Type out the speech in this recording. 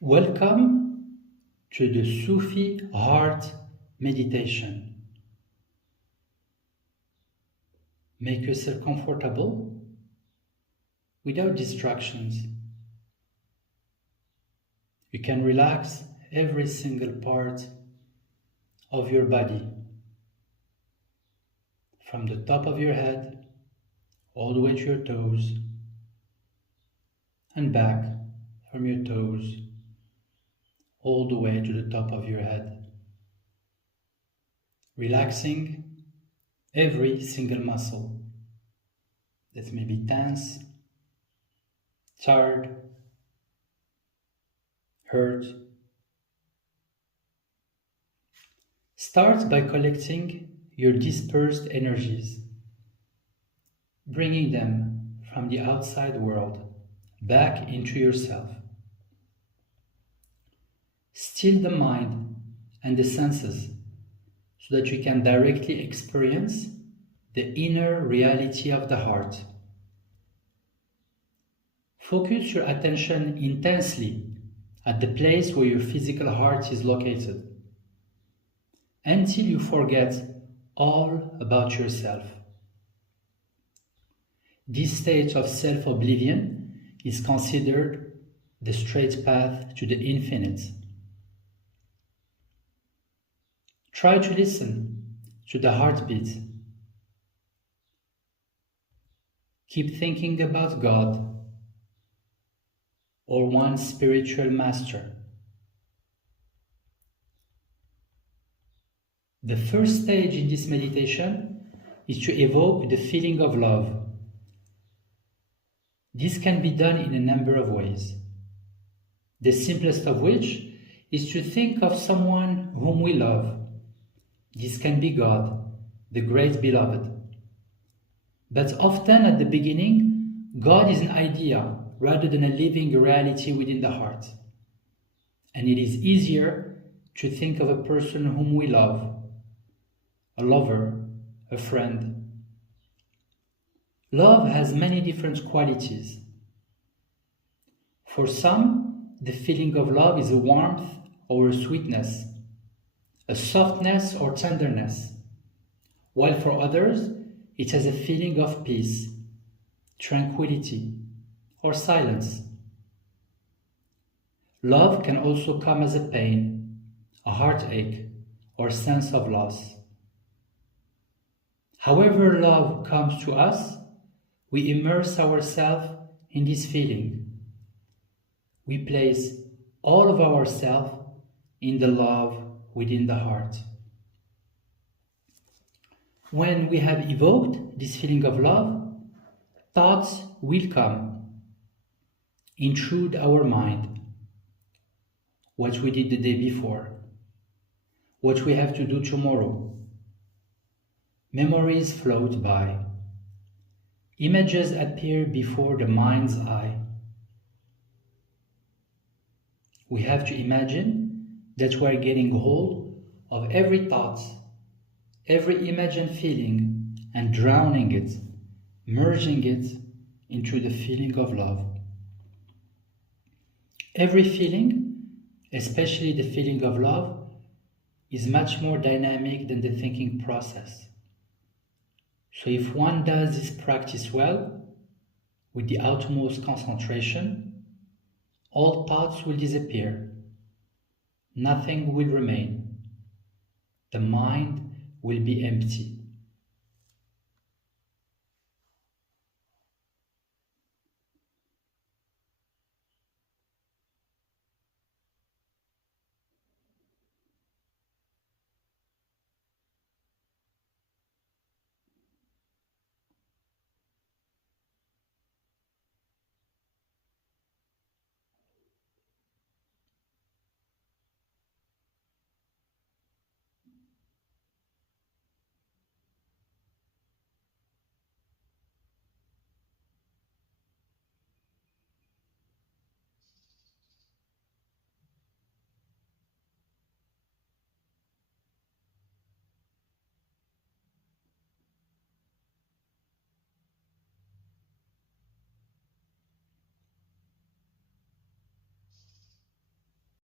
Welcome to the Sufi heart meditation. Make yourself comfortable without distractions. You can relax every single part of your body, from the top of your head all the way to your toes, and back from your toes all the way to the top of your head. Relaxing every single muscle that may be tense, tired, hurt. Start by collecting your dispersed energies, bringing them from the outside world back into yourself. Still the mind and the senses so that you can directly experience the inner reality of the heart. Focus your attention intensely at the place where your physical heart is located, until you forget all about yourself. This state of self-oblivion is considered the straight path to the infinite. Try to listen to the heartbeat. Keep thinking about God or one spiritual master. The first stage in this meditation is to evoke the feeling of love. This can be done in a number of ways, the simplest of which is to think of someone whom we love. This can be God, the great beloved. But often at the beginning, God is an idea rather than a living reality within the heart. And it is easier to think of a person whom we love, a lover, a friend. Love has many different qualities. For some, the feeling of love is a warmth or a sweetness, a softness or tenderness, while for others, it has a feeling of peace, tranquility, or silence. Love can also come as a pain, a heartache, or sense of loss. However love comes to us, we immerse ourselves in this feeling. We place all of ourselves in the love within the heart. When we have evoked this feeling of love, thoughts will come, intrude our mind. What we did the day before, what we have to do tomorrow. Memories float by. Images appear before the mind's eye. We have to imagine that we are getting hold of every thought, every imagined feeling, and drowning it, merging it into the feeling of love. Every feeling, especially the feeling of love, is much more dynamic than the thinking process. So if one does this practice well, with the utmost concentration, all thoughts will disappear. Nothing will remain. The mind will be empty.